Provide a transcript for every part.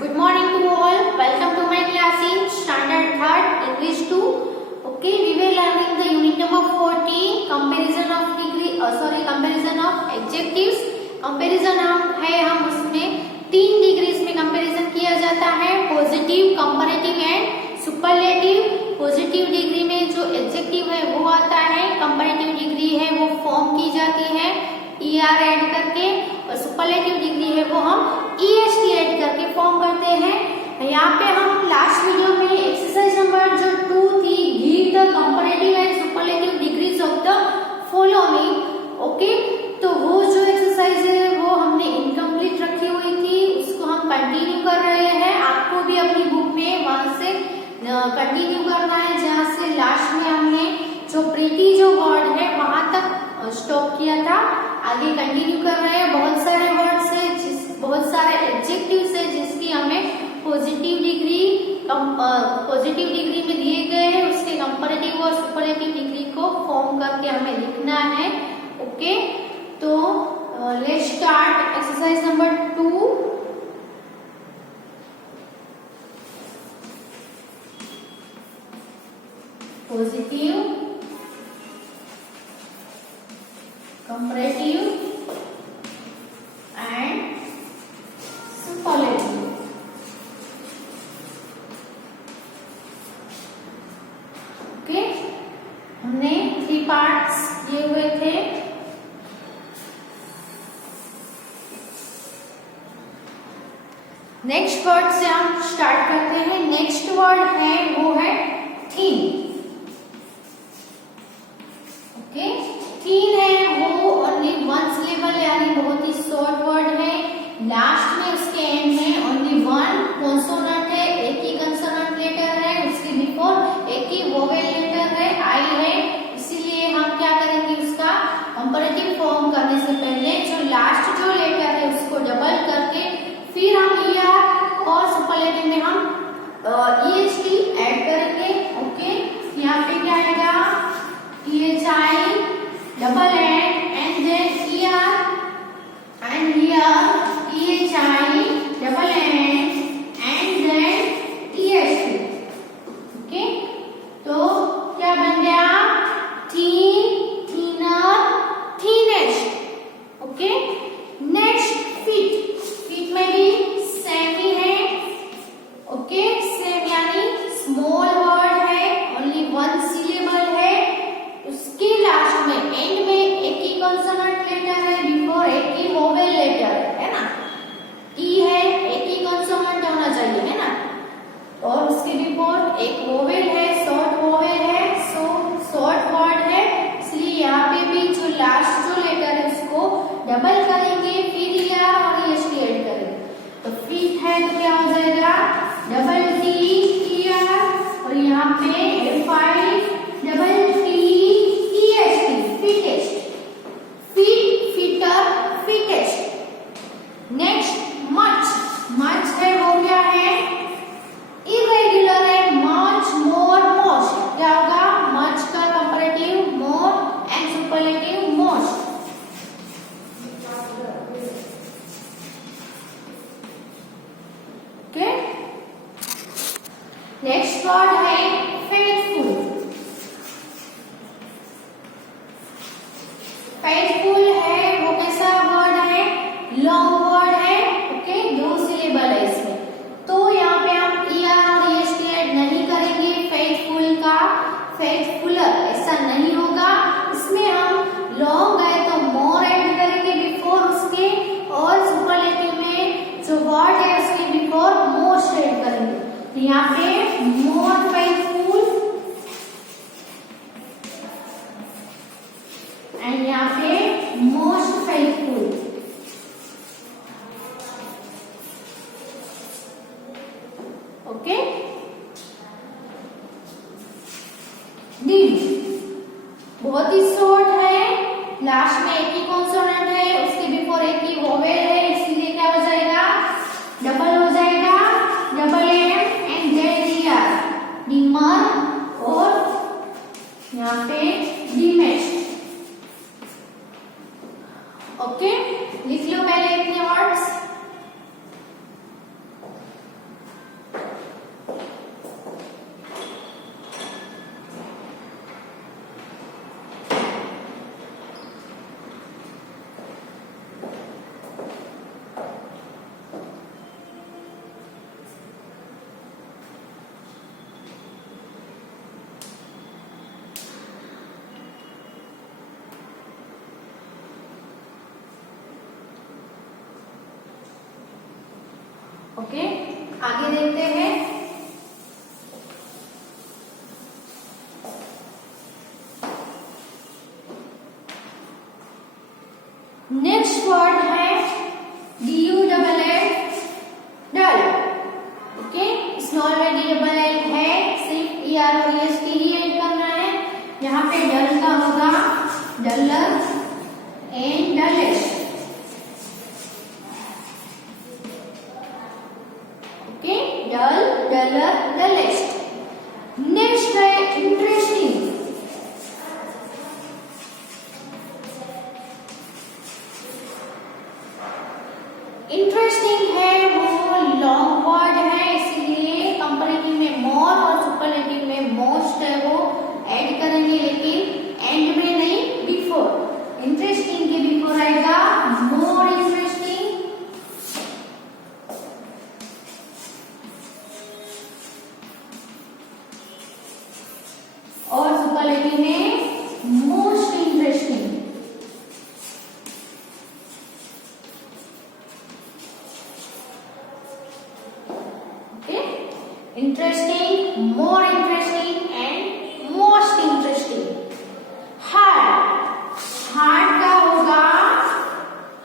Good morning to all. Welcome to my class in Standard 3rd English 2. Okay, we were learning the unit number 14, comparison of comparison of adjectives. Comparison हम उसमें 3 degrees में comparison किया जाता है, positive, comparative and superlative. Positive degree में जो adjective है वो आता है, कंपैरेटिव डिग्री है वो फॉर्म की जाती है ER ऐड करके, और सुपरलेटिव डिग्री है वो हम EST ऐड करके फॉर्म करते हैं. यहाँ पे हम लास्ट वीडियो में एक्सरसाइज नंबर जो 2 थी, give the comparative and superlative degrees of the following. Okay, तो वो जो एक्सरसाइज है वो हमने इनकम्प्लीट रखी हुई थी, उसको हम कंटिन्यू कर रहे हैं. आपको भी अपनी बुक में वहां से कंटिन्यू करना है जहाँ से लास्ट में हमने जो प्रीति जो वर्ड है वहां तक स्टॉप किया था. आगे कंटिन्यू कर रहे हैं. बहुत सारे वर्ड्स है, बहुत सारे एडजेक्टिव्स है जिसकी हमें पॉजिटिव डिग्री में दिए गए हैं, उसके कंपैरेटिव और सुपरलेटिव डिग्री को फॉर्म करके हमें लिखना है. ओके, तो let's start exercise number 2. Positive, comparative and superlative. Okay, हमने 3 पार्ट्स दिए हुए थे. नेक्स्ट वर्ड से हम स्टार्ट करते हैं. नेक्स्ट वर्ड है वो है थीन. ओके, थीन है वो ओनली 1 सिलेबल यानी बहुत ही शॉर्ट वर्ड है. लास्ट में उसके एंड में ओनली 1 कॉन्सोनेंट है, एक ही कंसोनेंट लेटर है, उसके बिफोर एक ही वोवेल लेटर है, आई है. इसीलिए हम क्या करेंगे, उसका कंपैरेटिव फॉर्म करने से पहले जो लास्ट जो लेटर है उसको डबल करके फिर हम ER और सुपरलेटिव में हम EST ऐड करेंगे. ओके, यहाँ पे क्या आएगा, EHI double and then ER and here EHI double and then EST. Okay, तो क्या बन गया, thin, thinner, thinnest. Okay, next fit. Fit में भी सेम ही है. ओके, सेम यानी स्मॉल वर्ड है, ओनली 1 सिलेबल है, उसके लास्ट में एंड में एक ही कॉन्सोनेंट लेटर है, बिफोर एक ही वोवेल लेटर है ना. ई है, एक ही कॉन्सोनेंट होना चाहिए है ना, और उसके बिफोर एक वोवेल है, शॉर्ट वोवेल है, सो शॉर्ट वर्ड है. इसलिए यहाँ पे भी जो लास्ट जो लेटर है उसको डबल करेंगे, फिर ER और EST ऐड करेंगे. तो फिट है तो क्या हो जाएगा, डबल T ER और यहाँ पे FI double T EST, fittest. Fit, fitter, fittest. Next much. Much है वो क्या है, इरेगुलर है, मच, मोर, मोस्ट. क्या होगा, मच का comparative more and superlative most. Okay, next word है फेथफुल. फेथफुल है वो कैसा वर्ड है, लॉन्ग वर्ड है. ओके, 2 सिलेबल है इसमें, तो यहाँ पे हम ER और EST ऐड नहीं करेंगे. फेथफुल का फेथफुलर ऐसा नहीं होगा. इसमें हम लॉन्ग है तो मोर ऐड करेंगे बिफोर उसके, और सुपरलेटिव में जो वर्ड है उसके बिफोर मोस्ट ऐड करेंगे. तो यहाँ पे मोर फेथफुल एंड यहाँ पे मोस्ट फेथफुल. ओके, डीड बहुत ही शॉर्ट है, लास्ट में एक ही कॉन्सोनेंट है, उसके बिफोर एक ही वोवेल है, इसलिए क्या हो जाएगा, डबल हो जाएगा, double M and then ER. Demand okay, आगे देखते हैं। नेक्स्ट वर्ड है DULL, डल। ओके, इसमें ऑलरेडी डबल एल है, सिर्फ ER और EST ही ऐड करना है। यहाँ पे डल का होगा duller and dullest. Okay, dull, duller, dullest. Next है इंटरेस्टिंग। इंटरेस्टिंग है वो लॉन्ग वर्ड है, इसलिए कंपैरेटिव में मोर और सुपरलेटिव में मोस्ट है वो ऐड करेंगे, लेकिन एंड में नहीं, बिफोर। इंटरेस्टिंग के बिफोर आएगा मोर इंटरेस्टिंग, और सुपरलेटिव में most interesting. Interesting, more interesting and most interesting. Hard, hard का होगा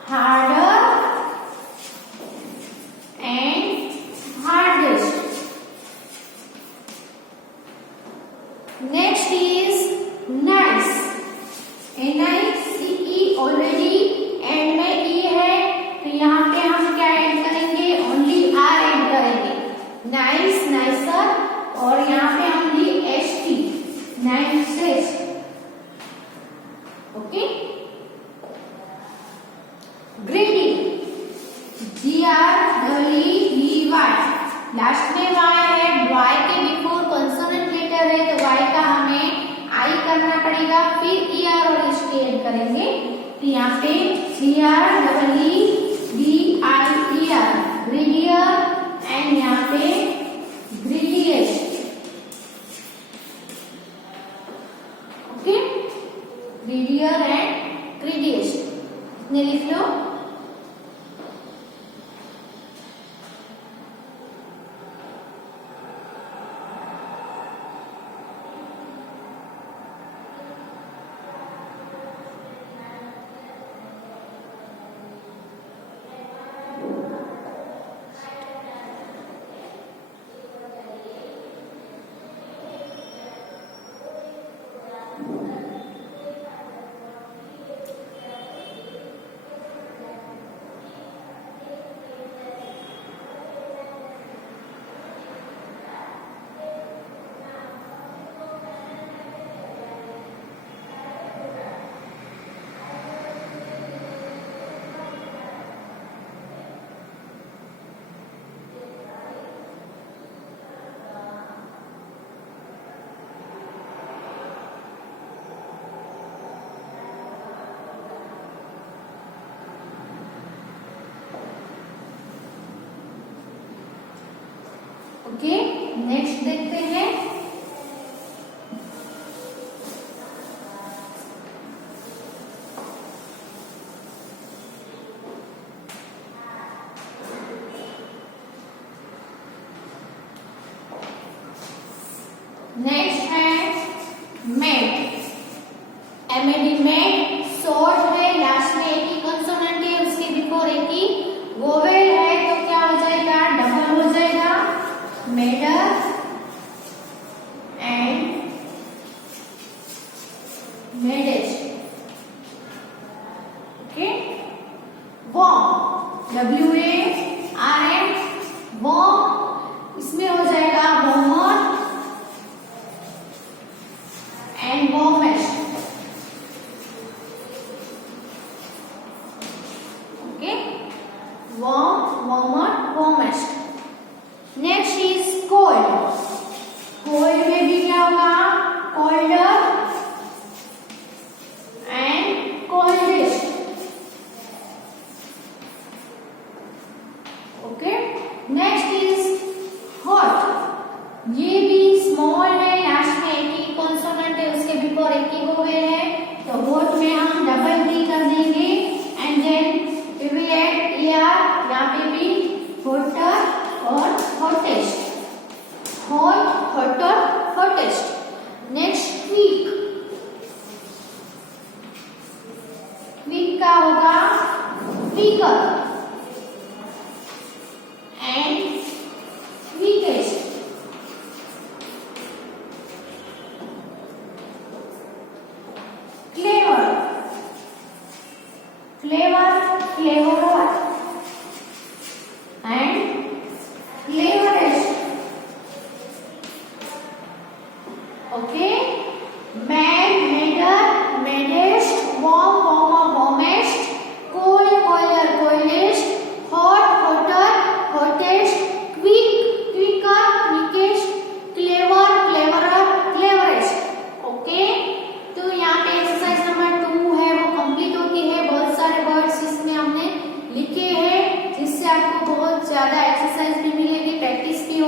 harder and hardest. Next is nice, NICE already and में E है, तो यहाँ पे हम क्या ऐड करेंगे, ओनली R ऐड करेंगे। नाइस, नाइसर, और यहाँ पे हम ली ST, nicest. Okay, ग्रेडी, GREEDY, last में Y है, Y के बिफोर कॉन्सोनेंट लेटर है, तो Y का हमें I करना पड़ेगा, फिर ER और ST ऐड करेंगे। तो यहाँ पे GREEDIER, ग्रेडियर, एंड यहाँ पे ग्रेडिएस्ट। ओके, ग्रेडियर एंड ग्रेडिएस्ट, इतने लिख लो। ओके, नेक्स्ट देखते हैं। नेक्स्ट है मेड, MAD, मेड। शॉर्ट है, लास्ट में एक ही कंसोनेंट है, उसके बिफोर एक ही वोवेल है, तो क्या हो जाएगा, डबल हो जाएगा, madder and maddest. Okay, warm, WARM, warm, इसमें हो जाएगा warmer and warmest. Okay, warm, warmer, warmest. Next is cold, cold में भी क्या होगा, colder and coldest. Okay, next is hot, ये भी स्मॉल है, लास्ट में एक ही कॉन्सोनेंट है, उसके बिफोर एक ही वोवेल है, तो हॉट में हम डबल D कर देंगे, and then we add ER, यहाँ पे भी होटर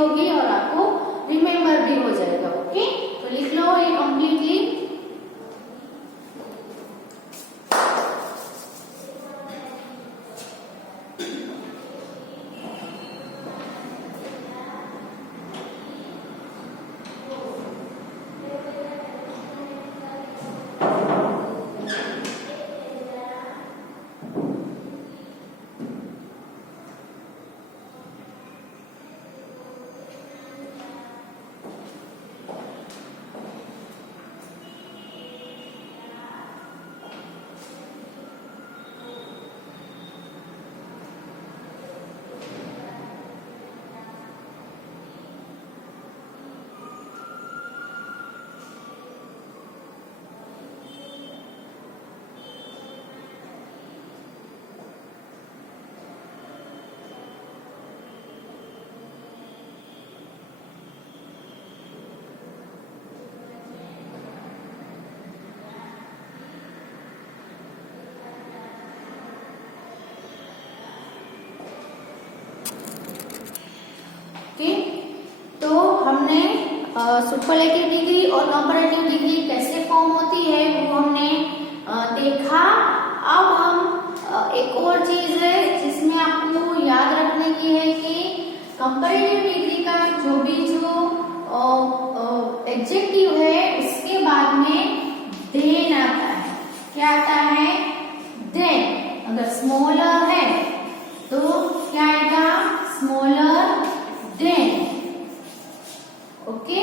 होगी और आपको रिमेम्बर भी हो जाएगा। ओके, तो लिख लो ये कंप्लीटली। ओके, तो हमने सुपरलेटिव डिग्री और कंपैरेटिव डिग्री कैसे फॉर्म होती है वो हमने देखा। अब हम एक और चीज है जिसमें आपको याद रखने की है कि कंपैरेटिव डिग्री का जो एडजेक्टिव है उसके बाद में देन आता है। क्या आता है? देन। अगर स्मॉलर है तो क्या आएगा? Smaller than. ओके,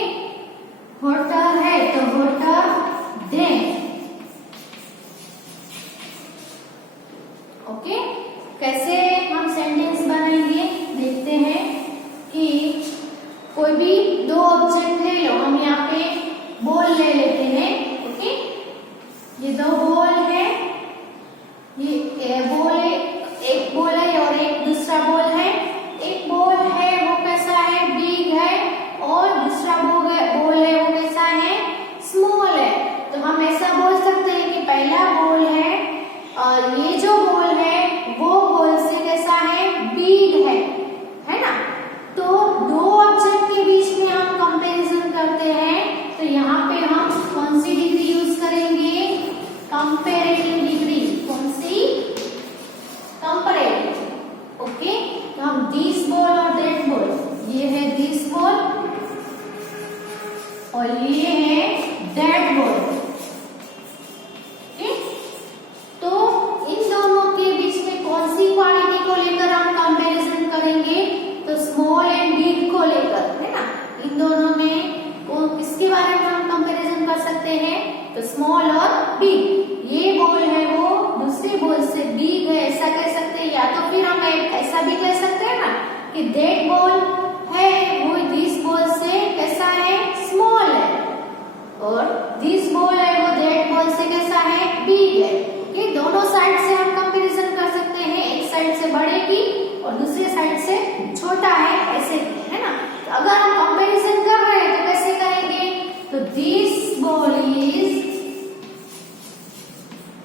होटर है तो होटर देन। ओके, कैसे हम सेंटेंस बनाएंगे देखते हैं कि कोई भी दो ऑब्जेक्ट ले लो, हम यहाँ पे बॉल ले लेते हैं। ओके, ये दो बॉल है, ये बॉल है, एक बॉल है और एक दूसरा बॉल है। एक बॉल है वो कैसा है? बिग है, और दूसरा बॉल है वो कैसा है? स्मॉल है। तो हम ऐसा बोल सकते हैं कि पहला बॉल है और ये जो बॉल है वो बॉल से कैसा है? बिग है ना। तो दो ऑब्जेक्ट के बीच में हम कंपैरिजन करते हैं, तो यहाँ पे हम कौन सी डिग्री यूज करेंगे? Comparative degree. कौन सी? कंपैरेटिव। ओके, तो हम दिस बॉल और दैट बॉल, ये है दिस बॉल और ये है दैट बॉल। ओके, तो इन दोनों के बीच में कौन सी क्वालिटी को लेकर हम कंपैरिजन करेंगे? तो स्मॉल एंड बिग को लेकर, है ना। इन दोनों में किसके बारे में हम कंपैरिजन कर सकते हैं? तो स्मॉल और बिग। ये बॉल है वो दूसरे बॉल से बिग है, ऐसा कह सकते हैं। या तो फिर हम ऐसा भी कह सकते हैं ना कि दैट बॉल है वो दिस बॉल से कैसा है? स्मॉल है, और दिस बॉल है वो दैट बॉल से कैसा है? बिग है। ये दोनों साइड से हम कंपैरिजन कर सकते हैं, एक साइड से बड़े की और दूसरे साइड से छोटा है, ऐसे, है ना। तो अगर हम कंपैरिजन कर रहे हैं तो कैसे करेंगे? तो दिस बॉल इज,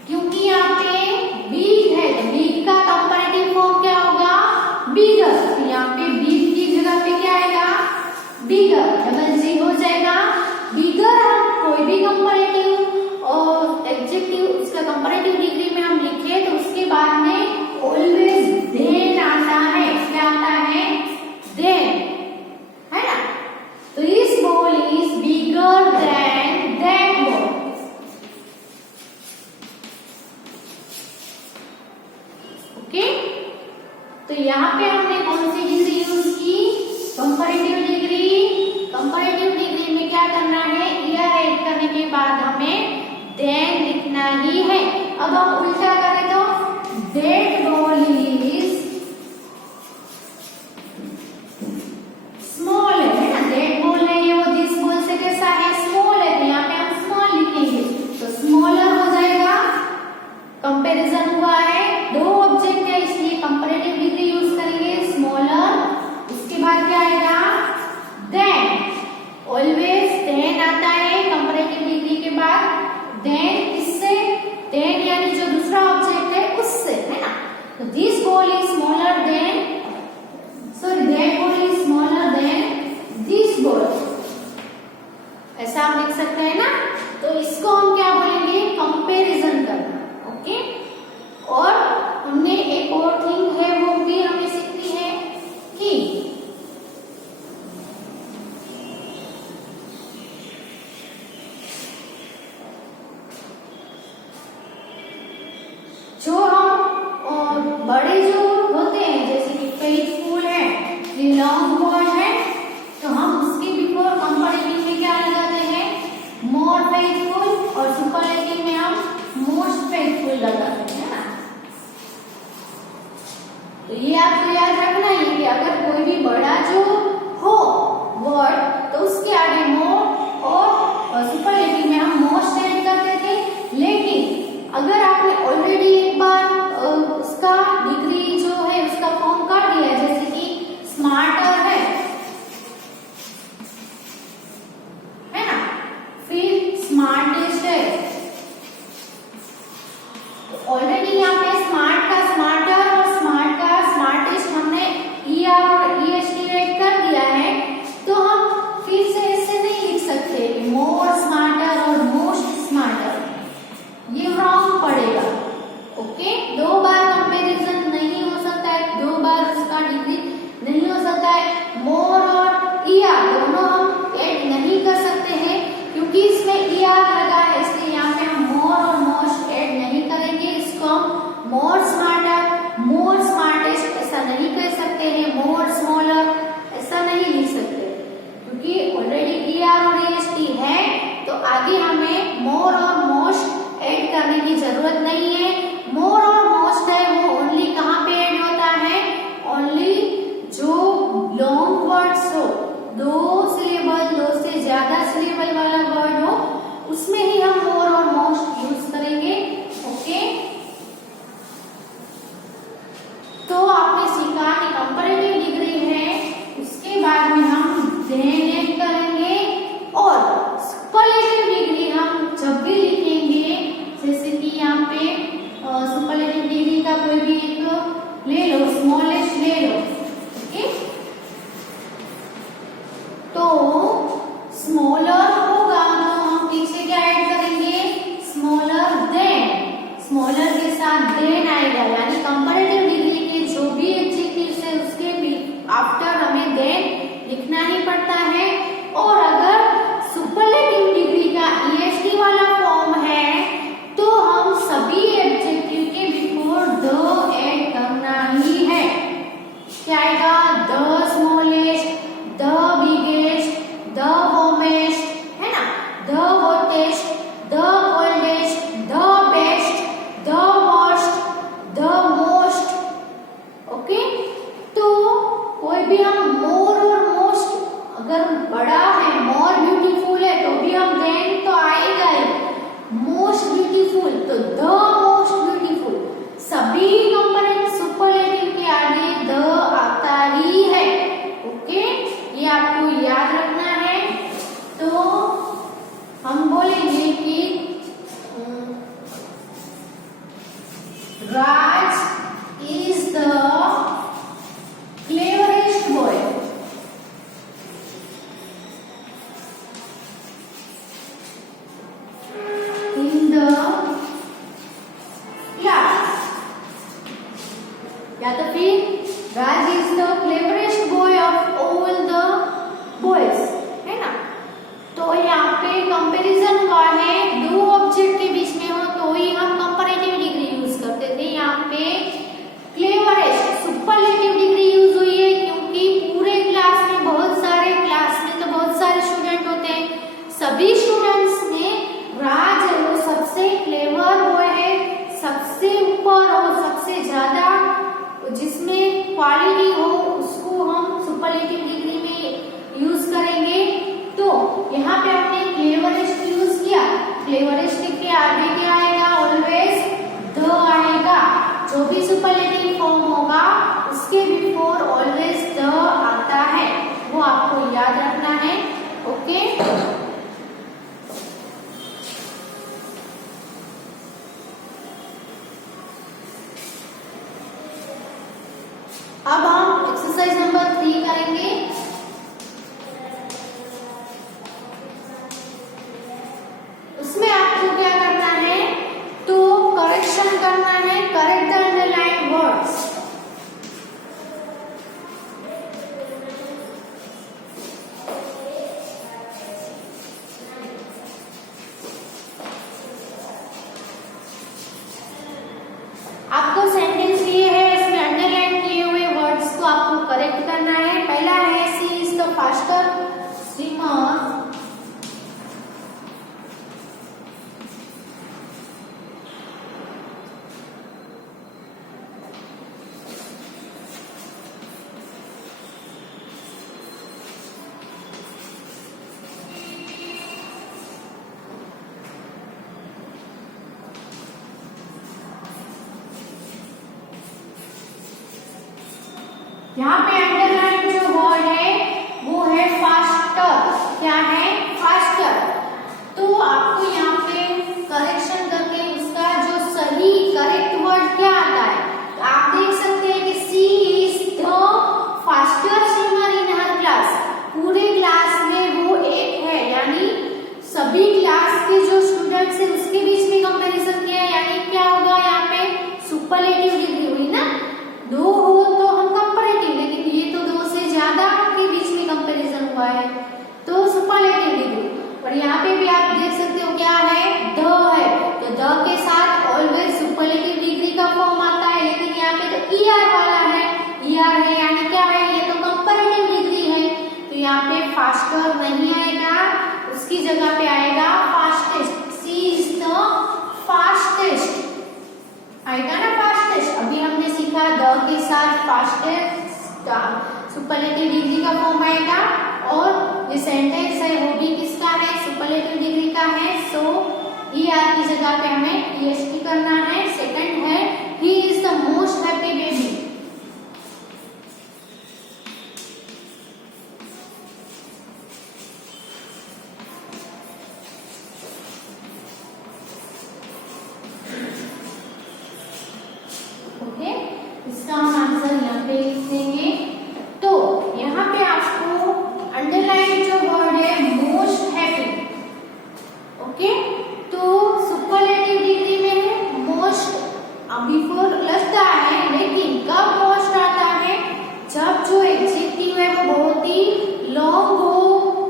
क्योंकि यहाँ पे बिग है तो बिग का कंपैरेटिव फॉर्म क्या होगा? बिगर। तो यहाँ पे बिग की जगह पे क्या आएगा? बिगर। डबल जी हो जाएगा। बिगर हम कोई भी कंपैरेटिव और एडजेक्टिव इसका कंपैरेटिव डिग्री में हम लिखे तो उसके बाद में ऑलवेज देन आता है। क्या आता है? देन, है ना। तो इस ball is bigger than that ball. Okay, तो यहाँ पे हमने कौन सी डिग्री यूज की? Comparative degree. कंपैरेटिव डिग्री में क्या करना है? ईयर ऐड करने के बाद हमें देन लिखना ही है। अब हम उल्टा करें तो दैट बॉल इज स्मॉल है ना। दैट बॉल है ये वो दिस बॉल से कैसा है? स्मॉल है, तो यहाँ पे हम स्मॉल लिखेंगे तो स्मॉलर हो जाएगा। कंपैरिजन हुआ है, दो ऑब्जेक्ट है इसलिए कंपैरेटिव डिग्री यूज करेंगे, स्मॉलर। उसके बाद क्या आएगा? देन। ऑलवेज देन आता है कंपैरेटिव डिग्री के बाद। देन किससे? देन यानी जो दूसरा ऑब्जेक्ट है उससे, है ना। तो this ball is smaller than, sorry that ball is long word है तो हम उसके बिफोर कंपैरेटिव में क्या लगाते हैं, मोर फेथफुल, और सुपरलेटिव में हम मोस्ट फेथफुल लगाते हैं ना। तो ये आपको याद रखना है कि अगर कोई भी बड़ा जो हो वर्ड तो उसके आगे मोर और सुपरलेटिव में हम मोस्ट ऐड करते थे। लेकिन अगर आपने ऑलरेडी एक बार उसका डिग्री जो है उसका फॉर्म कर दिया है, जैसे कि स्मार्टर है ना, फिर स्मार्टेस्ट है, तो ऑलरेडी यहाँ पे स्मार्ट का स्मार्टर और स्मार्ट का स्मार्टेस्ट हमने ER और EST ऐड कर दिया है, तो हम फिर से ऐसे नहीं लिख सकते कि मोर स्मार्टर और मोस्ट स्मार्टर, ये रॉन्ग पड़ेगा। ओके, दो बार कंपैरिजन नहीं हो सकता है, दो बार उसका डिग्री नहीं हो सकता है। मोर और ER दोनों हम ऐड नहीं कर सकते हैं क्योंकि इसमें ER लगा है, इसलिए यहाँ पे हम मोर और मोस्ट ऐड नहीं करेंगे। इसको हम मोर स्मार्टर, मोर स्मार्टेस्ट ऐसा नहीं कह सकते हैं, मोर स्मॉलर ऐसा नहीं लिख सकते क्योंकि ऑलरेडी ER और EST है, तो आगे हमें मोर और मोस्ट ऐड करने की जरूरत नहीं है। मोर और मोस्ट है वो ओनली कहाँ पे ऐड होता है, ओनली जो लॉन्ग वर्ड्स हो, दो सिलेबल, दो से ज्यादा सिलेबल वाला वर्ड हो, उसमें ही हम मोर और मोस्ट यूज करेंगे। ओके, तो आपने सीखा कि कंपैरेटिव डिग्री है, उसके बाद में हम देन ऐड करेंगे, और सुपरलेटिव डिग्री हम जब भी लिखेंगे, जैसे कि यहाँ पे सुपरलेटिव डिग्री का कोई भी एक ले लो, स्मॉलेस्ट ले लो। ओके, तो स्मॉलर होगा तो हम पीछे क्या ऐड करेंगे, स्मॉलर देन, स्मॉलर के साथ देन आएगा, यानी कंपैरेटिव डिग्री के जो भी एडजेक्टिव्स है उसके भी आफ्टर हमें देन लिखना ही पड़ता है। और अगर सुपरलेटिव डिग्री का EST वाला फॉर्म है तो हम सभी एडजेक्टिव के बिफोर द ऐड करना ही है। क्या आएगा, the smallest, the biggest, the homest, है ना, the hottest, the coldest, the best, the worst, the most. Okay, तो कोई भी हम मोर और मोस्ट, अगर बड़ा है, मोर ब्यूटीफुल है तो भी हम देन तो आएगा ही, मोस्ट ब्यूटीफुल तो द मोस्ट ब्यूटीफुल, सभी कंपैरेटिव सुपरलेटिव के आगे द आता ही है। ओके, ये आपको याद रखना है। तो हम बोलेंगे कि Raj is the cleverest boy. In the यहाँ पे अंडरलाइन जो वर्ड है वो है फास्टर। क्या है? फास्टर। तो आपको यहाँ पे करेक्शन करके उसका जो सही करेक्ट वर्ड क्या आता है, आप देख सकते हैं कि C is the faster swimmer in her class. पूरे क्लास में वो एक है, यानी सभी क्लास के जो स्टूडेंट्स है उसके बीच में कंपैरिजन किया, यानी क्या होगा यहाँ पे सुपरलेटिव डिग्री हुई ना। दो हो तो हम कंपैरेटिव, लेकिन ये तो दो से ज्यादा के बीच में कंपैरिजन हुआ है तो सुपरलेटिव डिग्री। और यहाँ पे भी आप देख सकते हो क्या है, द है, तो द के साथ ऑलवेज सुपरलेटिव डिग्री का फॉर्म आता है, लेकिन यहाँ पे तो ईआर वाला है, ईआर है यानी क्या है, ये तो कंपैरेटिव डिग्री है। तो यहाँ पे फास्टर नहीं आएगा, उसकी जगह पे आएगा fastest. She is the fastest आएगा ना, फास्टेस्ट। अभी हमने सीखा द के साथ फास्टेस्ट सुपरलेटिव डिग्री का फॉर्म आएगा, और ये सेंटेंस है वो भी किसका है, सुपरलेटिव डिग्री का है। सो ईआर की जगह पे हमें ईएसटी करना है। सेकंड है he is the most happy baby. Okay, इसका हम आंसर यहाँ पे लिख देंगे। तो यहाँ पे आपको अंडरलाइन जो वर्ड है मोस्ट हैप्पी। ओके, तो सुपरलेटिव डिग्री में है मोस्ट, बिफोर लगता है, लेकिन कब मोस्ट आता है, जब जो एडजेक्टिव है वो बहुत ही लॉन्ग हो,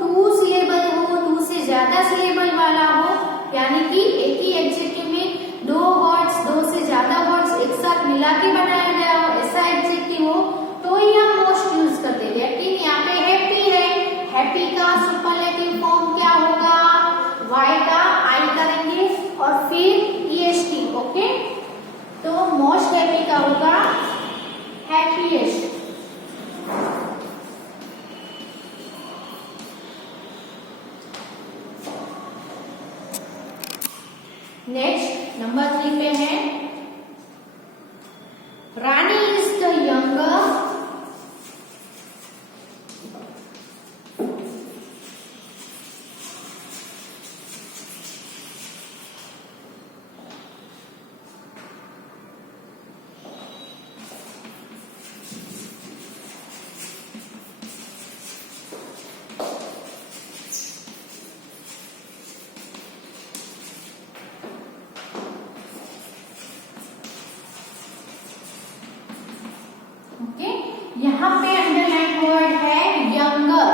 टू सिलेबल हो, टू से ज्यादा सिलेबल वाला हो, यानी कि एक ही एडजेक्टिव में दो वर्ड्स, दो से ज्यादा वर्ड्स एक साथ मिला के बनाया गया हो, ऐसा एडजेक्टिव हो तो ही हम मोस्ट यूज करते हैं। लेकिन यहाँ पे हैप्पी है, हैप्पी का सुपरलेटिव फॉर्म क्या होगा, वाई का आई करेंगे और फिर ईएसटी। ओके, तो मोस्ट हैप्पी का होगा हैप्पीएस्ट। नेक्स्ट नंबर 3 पे है रानी इज द यंगर यहाँ पे अंडरलाइन वर्ड है यंगर।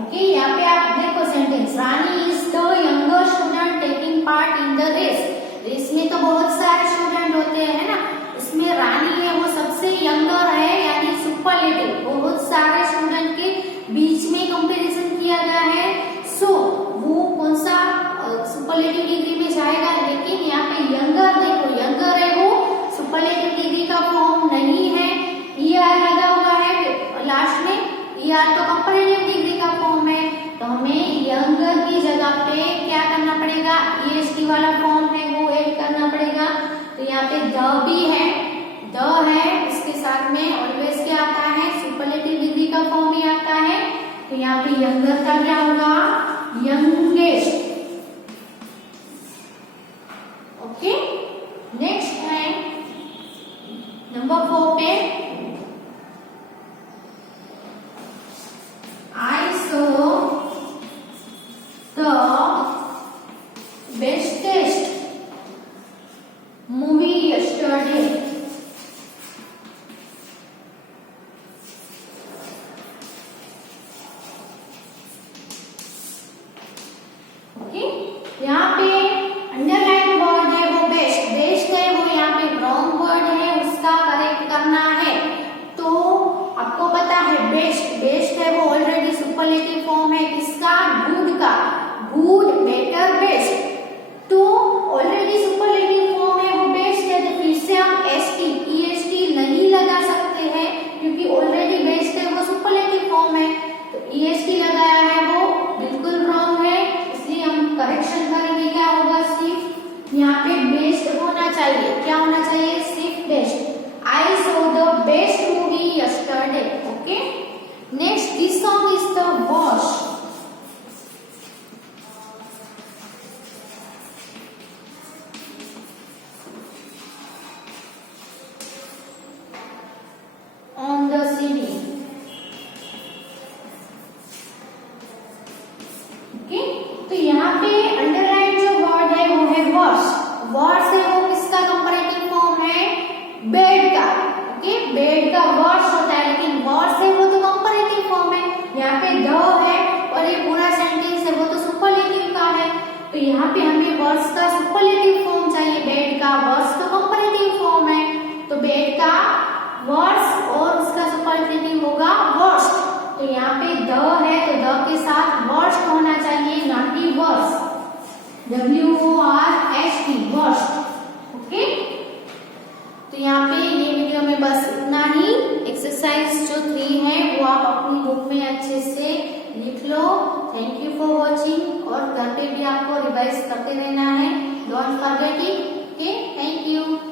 ओके, यहाँ पे आप देखो sentence, Rani is the younger student taking part in the race. Race में तो बहुत सारे स्टूडेंट होते हैं ना, इसमें रानी है वो सबसे यंगर है, यानी सुपरलेटिव, बहुत सारे स्टूडेंट के बीच में कंपैरिजन किया गया है। सो वो कौन सा सुपरलेटिव डिग्री में जाएगा, लेकिन यहाँ पे यंगर देखो, यंगर है वो सुपरलेटिव डिग्री का फॉर्म नहीं है, ईआर लगा हुआ है लास्ट में, ईआर तो कंपैरेटिव डिग्री का फॉर्म है, तो हमें यंगर की जगह पे क्या करना पड़ेगा, ईएसटी वाला फॉर्म है वो ऐड करना पड़ेगा। तो यहाँ पे द भी है, द है, इसके साथ में ऑलवेज क्या आता है, सुपरलेटिव डिग्री का फॉर्म ही आता है। तो यहाँ पे यंगर का क्या होगा, यंगेस्ट। ओके, नेक्स्ट है नंबर 4 पे I saw the bestest movie yesterday. Okay, यहाँ पे अंडरलाइन वर्ड है वो बेस्ट, बेस्ट है वो यहाँ पे रॉन्ग वर्ड है, उसका करेक्ट करना है। तो आपको पता है बेस्ट, बेस्ट है वो ऑलरेडी सुपरलेटिव फॉर्म है किसका, गुड का, गुड, बेटर, बेस्ट। तो ऑलरेडी सुपरलेटिव फॉर्म है वो बेस्ट है, तो फिर से हम एसटी ईएसटी नहीं लगा सकते हैं, क्योंकि ऑलरेडी बेस्ट है वो सुपरलेटिव फॉर्म है। तो ईएसटी लगाया है वो बिल्कुल रॉन्ग है, इसलिए हम करेक्शन करेंगे, क्या तो यहाँ पे अंडरलाइन जो वर्ड है वो है वर्स्ट। वर्स्ट है वो किसका कंपैरेटिव फॉर्म है? बेड का। ओके, बेड का वर्स्ट होता है, लेकिन वर्स्ट है वो तो कंपैरेटिव फॉर्म है। यहाँ पे द है और ये पूरा सेंटेंस है वो तो सुपरलेटिव का है। तो यहाँ पे हमें वर्स्ट का सुपरलेटिव फॉर्म चाहिए, बेड का वर्स्ट तो कंपैरेटिव फॉर्म है। तो बेड का वर्स्ट और उसका सुपरलेटिव होगा वर्स्ट। तो यहाँ पे द है तो द के साथ वर्स्ट होना चाहिए, ना कि वर्स्ट। WORST worst. ओके, तो यहाँ पे ये वीडियो में बस इतना ही। एक्सरसाइज जो 3 है वो आप अपनी बुक में अच्छे से लिख लो। थैंक यू फॉर वॉचिंग, और घर पे भी आपको रिवाइज करते रहना है। Don't forget it. Okay, thank you.